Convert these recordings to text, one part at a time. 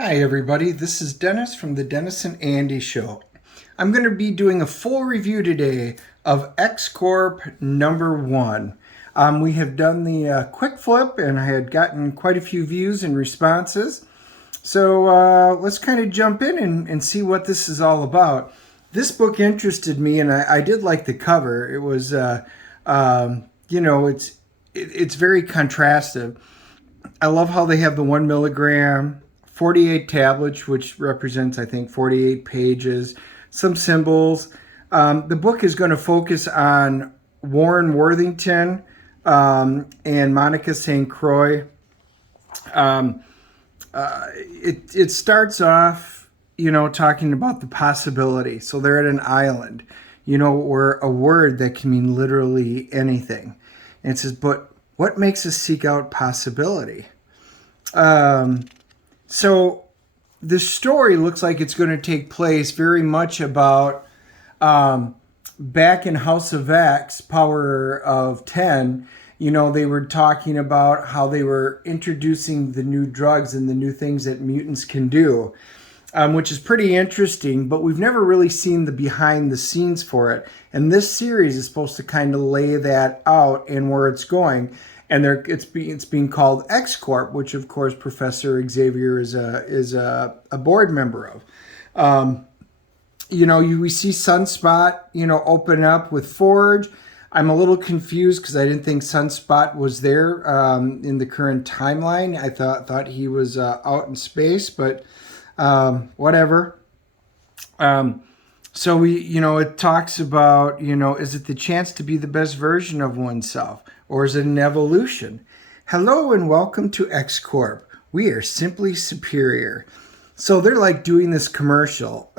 Hi everybody, this is Dennis from the Dennis and Andy Show. I'm going to be doing a full review today of X-Corp #1. We have done the quick flip and I had gotten quite a few views and responses. So let's kind of jump in and see what this is all about. This book interested me and I did like the cover. It was, it's very contrastive. I love how they have the 1 milligram, 48 tablets, which represents, I think, 48 pages, some symbols. The book is going to focus on Warren Worthington and Monet St. Croix. It starts off, talking about the possibility. So they're at an island, or a word that can mean literally anything. And it says, but what makes us seek out possibility? So the story looks like it's going to take place very much about back in House of X, Power of 10. They were talking about how they were introducing the new drugs and the new things that mutants can do, which is pretty interesting, but we've never really seen the behind the scenes for it. And this series is supposed to kind of lay that out and where it's going. And it's being called X-Corp, which of course Professor Xavier is a board member of. We see Sunspot, open up with Forge. I'm a little confused because I didn't think Sunspot was there in the current timeline. I thought he was out in space, but whatever. So it talks about, is it the chance to be the best version of oneself? Or is it an evolution? Hello and welcome to X-Corp. We are simply superior. So they're like doing this commercial.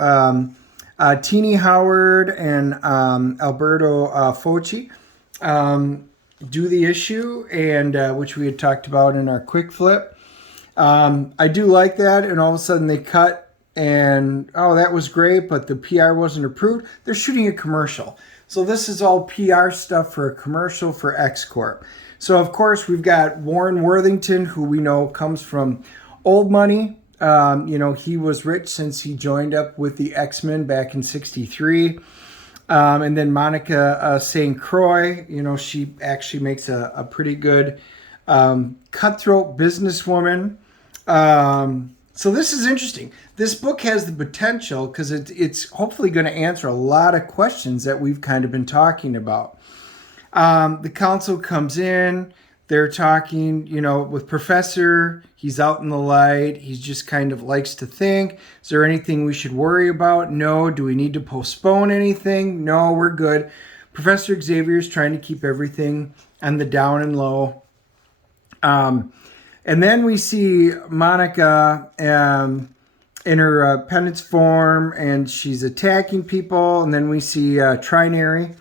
Tini Howard and Alberto Focci do the issue, and which we had talked about in our quick flip. I do like that, and all of a sudden they cut, and oh, that was great, but the PR wasn't approved. They're shooting a commercial. So this is all PR stuff for a commercial for X-Corp. So of course we've got Warren Worthington, who we know comes from old money. He was rich since he joined up with the X-Men back in '63. And then Monet St. Croix, she actually makes a pretty good cutthroat businesswoman. So this is interesting. This book has the potential because it's hopefully going to answer a lot of questions that we've kind of been talking about. The council comes in. They're talking, with Professor. He's out in the light. He just kind of likes to think. Is there anything we should worry about? No. Do we need to postpone anything? No, we're good. Professor Xavier is trying to keep everything on the down and low. And then we see Monica in her penance form, and she's attacking people. And then we see Trinary.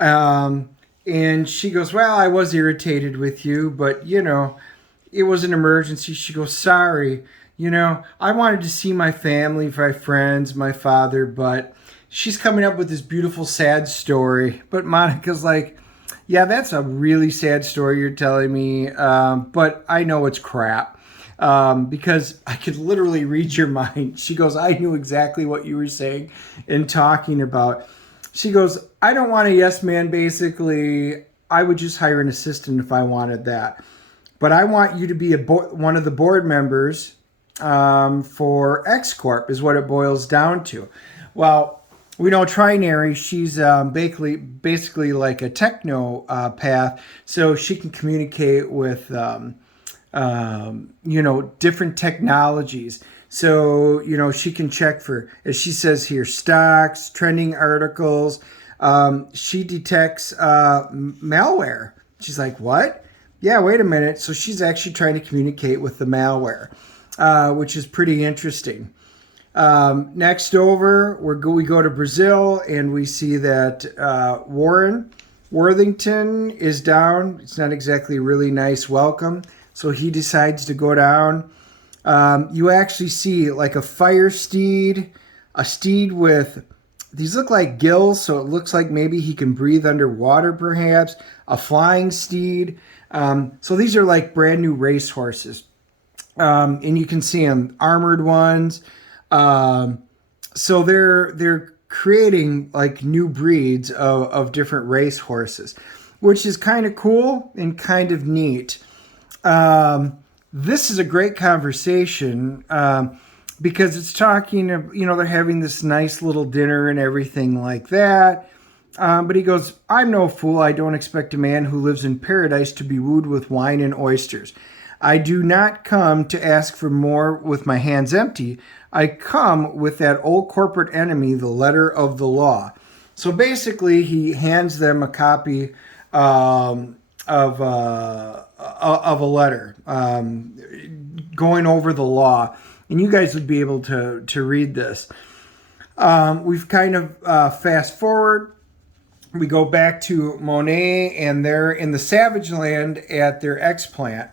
And she goes, well, I was irritated with you, but, it was an emergency. She goes, sorry. I wanted to see my family, my friends, my father, but she's coming up with this beautiful, sad story. But Monica's like, yeah, that's a really sad story you're telling me, but I know it's crap because I could literally read your mind. She goes, I knew exactly what you were saying and talking about. She goes, I don't want a yes man, basically. I would just hire an assistant if I wanted that. But I want you to be one of the board members for X-Corp is what it boils down to. Well, we know Trinary, she's basically like a techno path, so she can communicate with, different technologies. So, she can check for, as she says here, stocks, trending articles. She detects malware. She's like, what? Yeah, wait a minute. So she's actually trying to communicate with the malware, which is pretty interesting. Next over, we go to Brazil, and we see that Warren Worthington is down. It's not exactly a really nice welcome. So he decides to go down. You actually see like a fire steed, a steed with, these look like gills, so it looks like maybe he can breathe underwater perhaps, a flying steed. So these are like brand new race horses. And you can see them, armored ones. So they're creating like new breeds of different race horses, which is kind of cool and kind of neat. This is a great conversation because it's talking, they're having this nice little dinner and everything like that. But he goes, I'm no fool. I don't expect a man who lives in paradise to be wooed with wine and oysters. I do not come to ask for more with my hands empty. I come with that old corporate enemy, the letter of the law. So basically, he hands them a copy of a letter going over the law. And you guys would be able to read this. We've kind of fast forward. We go back to Monet, and they're in the Savage Land at their X plant.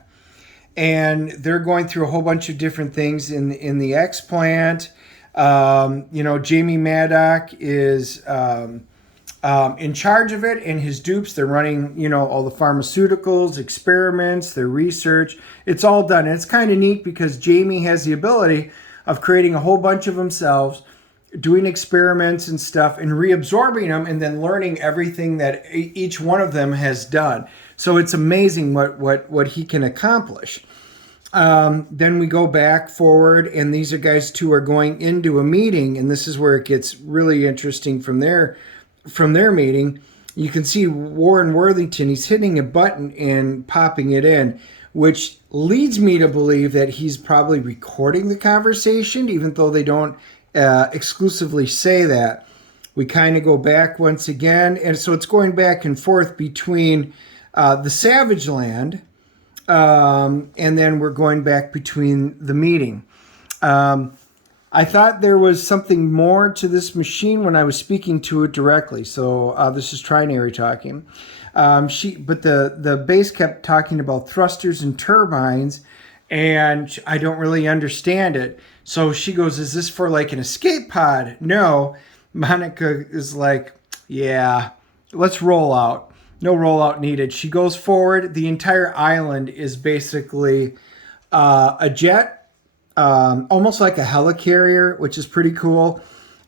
And they're going through a whole bunch of different things in the X plant. Jamie Maddox is in charge of it, and his dupes, they're running, all the pharmaceuticals, experiments, their research. It's all done. And it's kind of neat because Jamie has the ability of creating a whole bunch of themselves, doing experiments and stuff, and reabsorbing them, and then learning everything that each one of them has done. So it's amazing what he can accomplish. Then we go back forward, and these are guys two are going into a meeting, and this is where it gets really interesting from their meeting. You can see Warren Worthington, he's hitting a button and popping it in, which leads me to believe that he's probably recording the conversation, even though they don't exclusively say that. We kind of go back once again, and so it's going back and forth between the Savage Land, and then we're going back between the meeting. I thought there was something more to this machine when I was speaking to it directly. So this is Trinary talking. But the base kept talking about thrusters and turbines, and I don't really understand it. So she goes, "Is this for like an escape pod?" No. Monica is like, "Yeah, let's roll out. No rollout needed." She goes forward. The entire island is basically a jet, almost like a helicarrier, which is pretty cool.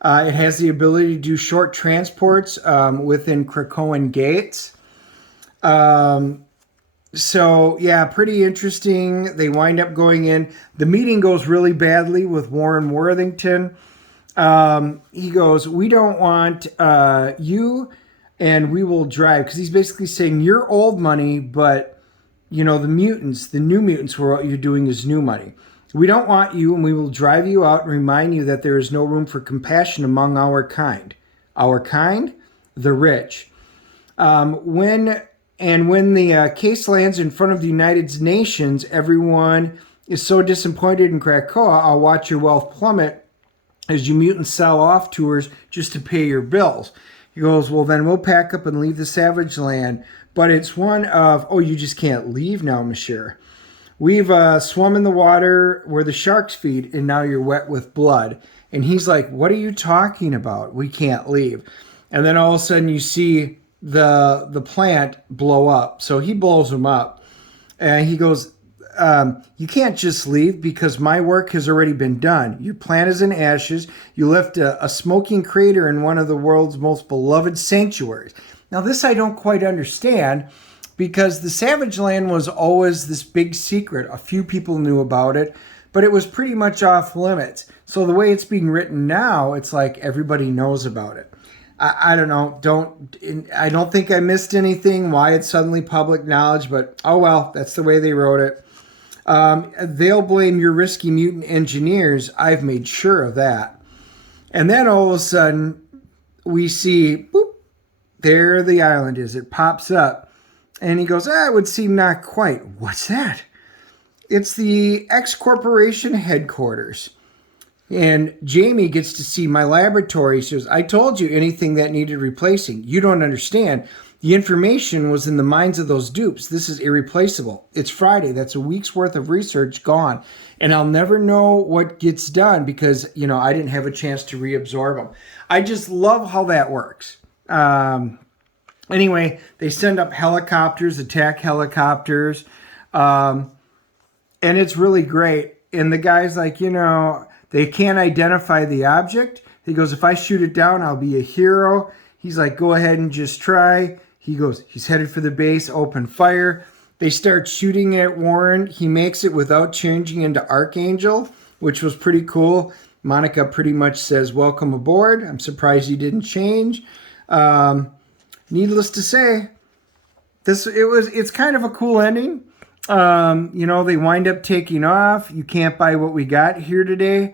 It has the ability to do short transports within KRAKOA gates. So, yeah, pretty interesting. They wind up going in. The meeting goes really badly with Warren Worthington. He goes, "We don't want you, and we will drive." Because he's basically saying, you're old money, but, the mutants, the new mutants, where what you're doing is new money. "We don't want you, and we will drive you out and remind you that there is no room for compassion among our kind." Our kind? The rich. When the case lands in front of the United Nations, everyone is so disappointed in KRAKOA, I'll watch your wealth plummet as you mutants sell off tours just to pay your bills. He goes, "Well, then we'll pack up and leave the Savage Land." But it's one of, "Oh, you just can't leave now, monsieur. We've swum in the water where the sharks feed, and now you're wet with blood." And he's like, "What are you talking about? We can't leave." And then all of a sudden you see the plant blow up. So he blows them up. And he goes, "You can't just leave because my work has already been done. Your plant is in ashes. You left a smoking crater in one of the world's most beloved sanctuaries." Now this I don't quite understand, because the Savage Land was always this big secret. A few people knew about it, but it was pretty much off limits. So the way it's being written now, it's like everybody knows about it. I don't know. I don't think I missed anything, why it's suddenly public knowledge, but oh well, that's the way they wrote it. They'll blame your risky mutant engineers. I've made sure of that. And then all of a sudden, we see, boop, there the island is. It pops up. And he goes, "It would seem not quite." What's that? It's the X-Corporation headquarters. And Jamie gets to see my laboratory. She says, "I told you anything that needed replacing. You don't understand. The information was in the minds of those dupes. This is irreplaceable. It's Friday. That's a week's worth of research gone. And I'll never know what gets done because, I didn't have a chance to reabsorb them." I just love how that works. Anyway, they send up helicopters, attack helicopters. and it's really great. And the guy's like, they can't identify the object. He goes, if I shoot it down, I'll be a hero. He's like, go ahead and just try. He goes, he's headed for the base, open fire. They start shooting at Warren. He makes it without changing into Archangel, which was pretty cool. Monica pretty much says, welcome aboard. I'm surprised he didn't change. Needless to say, it's kind of a cool ending. They wind up taking off. You can't buy what we got here today.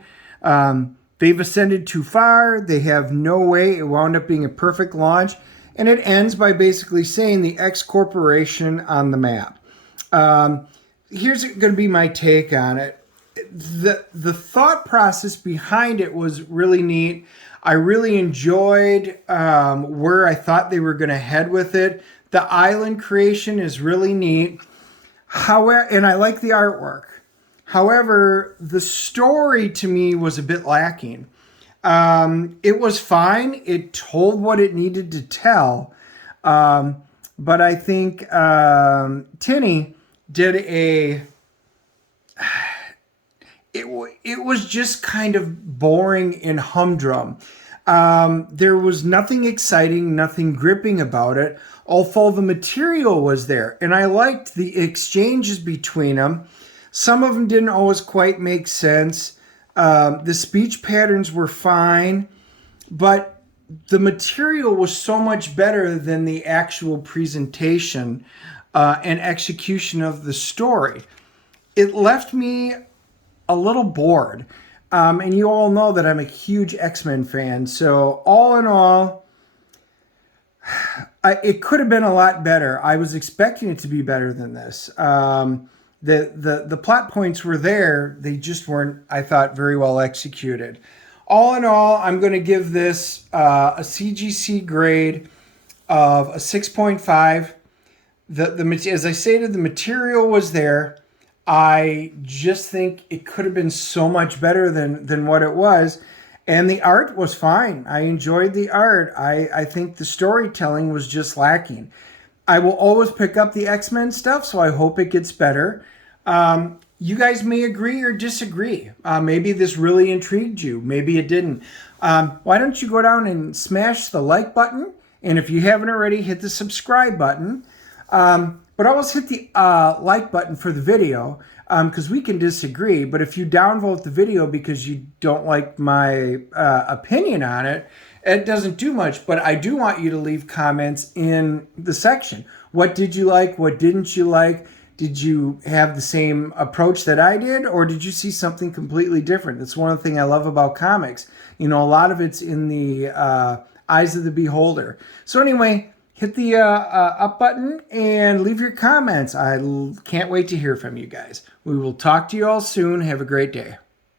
They've ascended too far. They have no way. It wound up being a perfect launch. And it ends by basically saying the X Corporation on the map. Here's going to be my take on it. The thought process behind it was really neat. I really enjoyed where I thought they were going to head with it. The island creation is really neat. However, and I like the artwork. However, the story to me was a bit lacking. It was fine. It told what it needed to tell. But I think Tini did it was just kind of boring and humdrum. There was nothing exciting, nothing gripping about it, although the material was there. And I liked the exchanges between them. Some of them didn't always quite make sense. The speech patterns were fine, but the material was so much better than the actual presentation and execution of the story. It left me a little bored. And you all know that I'm a huge X-Men fan. So all in all, it could have been a lot better. I was expecting it to be better than this. The plot points were there. They just weren't, I thought, very well executed. All in all, I'm going to give this a CGC grade of a 6.5. As I stated, the material was there. I just think it could have been so much better than what it was. And the art was fine. I enjoyed the art. I think the storytelling was just lacking. I will always pick up the X-Men stuff, so I hope it gets better. You guys may agree or disagree. Maybe this really intrigued you. Maybe it didn't. Why don't you go down and smash the like button? And if you haven't already, hit the subscribe button. But always hit the like button for the video because we can disagree. But if you downvote the video because you don't like my opinion on it, it doesn't do much. But I do want you to leave comments in the section. What did you like? What didn't you like? Did you have the same approach that I did? Or did you see something completely different? That's one of the things I love about comics. A lot of it's in the eyes of the beholder. So anyway, hit the up button and leave your comments. I can't wait to hear from you guys. We will talk to you all soon. Have a great day.